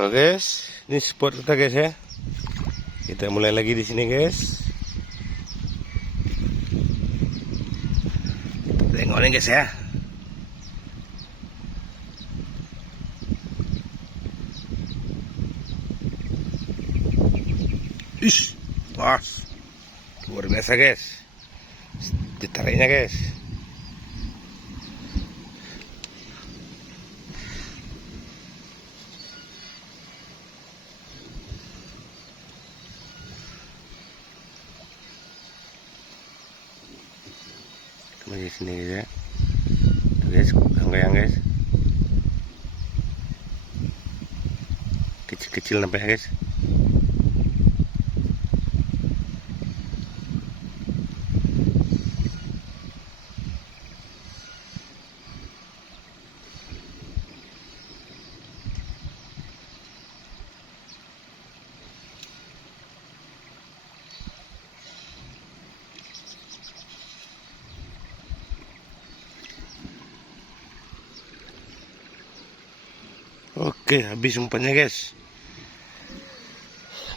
Halo guys, ini spot kita guys ya. Kita mulai lagi di sini guys. Tengok nih guys ya. Ish, wah, luar biasa guys. Ditariknya guys. Di sini ya. Tuh guys, goyang guys. Kecil-kecil nampak guys. Oke, habis umpannya guys.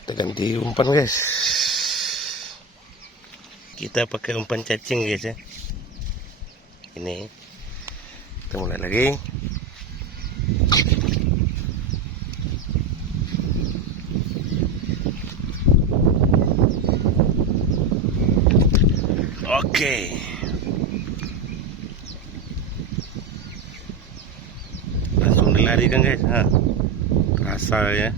Kita ganti umpan guys. Kita pakai umpan cacing guys ya. Ini. Kita mulai lagi. Oke. Langsung dilarikan guys. Terasa ya.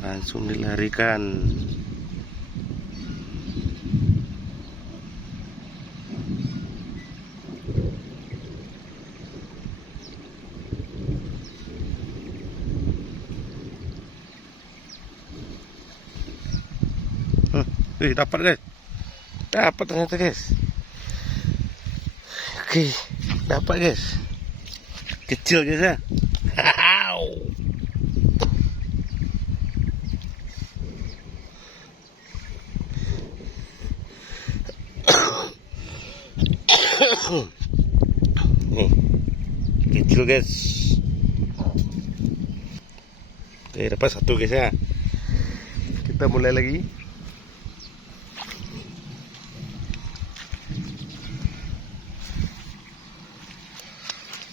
Langsung dilarikan. Dapat guys. Dapat ternyata guys. Oke, dapat guys. Kecil guys ya. Nih, kecil guys. Oke, dapat satu guys ya. Kita mulai lagi.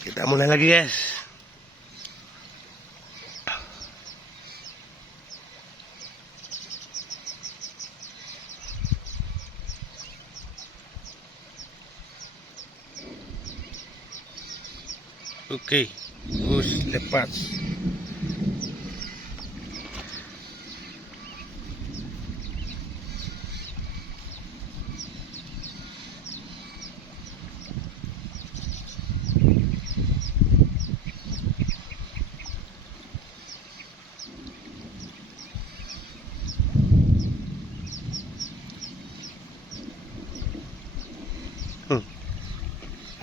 Kita mulai lagi guys. Oke, terus lepas.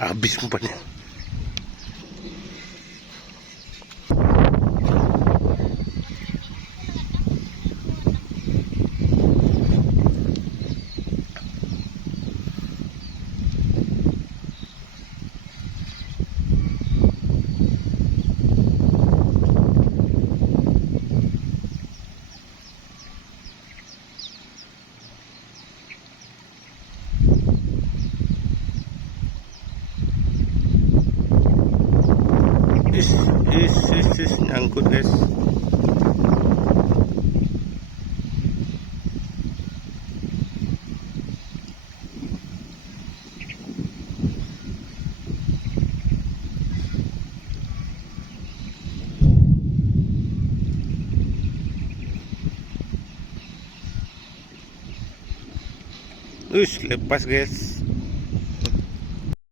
Habis umpannya. Is nyangkut guys. Lepas guys.